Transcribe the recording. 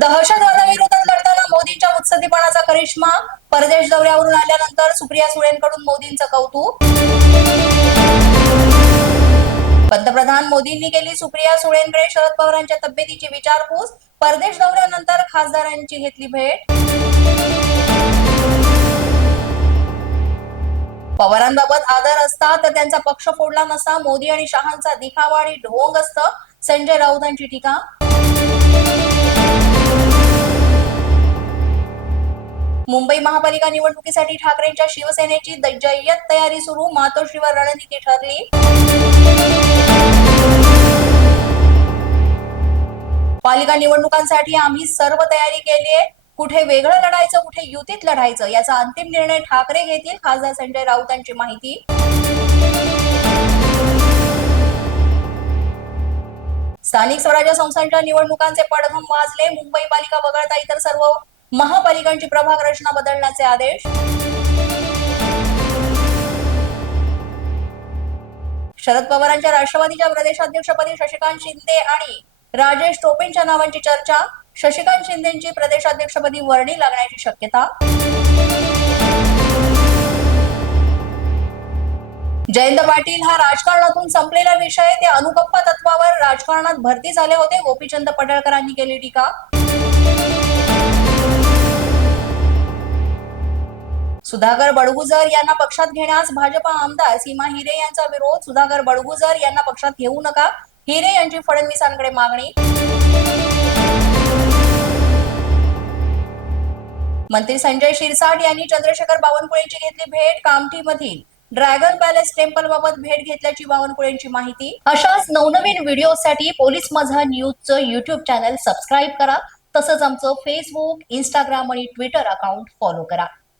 दहशतवादाविरोधात लढताना मोदींच्या उत्सदीपणाचा करिश्मा परदेश दौऱ्यावरून आल्यानंतर सुप्रिया सुळेंकडून मोदींचं कौतुक. पंतप्रधान मोदींनी केली सुप्रिया सुळेंकडे शरद पवारांच्या तब्येतीची विचारपूस. परदेश दौऱ्यानंतर खासदारांची घेतली भेट. पवारांबाबत आदर असता तर त्यांचा पक्ष फोडला नसता. मोदी आणि शहांचा दिखावा आणि ढोंग असतं. संजय राऊतांची टीका. मुंबई महापालिका निवडणुकीसाठी ठाकरेंच्या शिवसेनेची जय्यत तयारी सुरू मातोश्रीवर रणनीती ठरली. पालिका निवडणुकांसाठी आम्ही सर्व तयारी केली आहे. कुठे वेगळं लढायचं कुठे युतीत लढायचं याचा अंतिम निर्णय ठाकरे घेतील खासदार संजय राऊतांची माहिती. स्थानिक स्वराज्य संस्थांच्या निवडणुकांचे पडघम वाजले. मुंबई पालिका वगळता इतर सर्व महापालिकांची प्रभाग रचना बदलण्याचे आदेश. शरद पवारांच्या राष्ट्रवादीच्या प्रदेशाध्यक्षपदी शशिकांत शिंदे आणि राजेश टोपेंच्या नावांची चर्चा. शशिकांत शिंदेची प्रदेशाध्यक्षपदी वर्णी लागण्याची शक्यता. जयंत पाटील हा राजकारणातून संपलेला विषय. ते अनुकंपा तत्वावर राजकारणात भरती झाले होते. गोपीचंद पडळकरांनी केली टीका. सुधाकर बडगुजर यांना पक्षात घेण्यास भाजपा आमदार सीमा हिरे यांचा विरोध. सुधाकर बडगुजर यांना पक्षात घेऊ नका. हिरे यांची फडणवीसांकडे मागणी. मंत्री संजय शिरसाट यांनी चंद्रशेखर बावनकुळेंची घेतली भेट कामठीमधील ड्रॅगन पॅलेस टेम्पल बाबत भेट घेतल्याची बावनकुळेंची माहिती. अशाच नवनवीन व्हिडिओसाठी पोलीस माझा न्यूजचं युट्यूब चॅनल सबस्क्राईब करा. तसंच आमचं फेसबुक इंस्टाग्राम आणि ट्विटर अकाउंट फॉलो करा.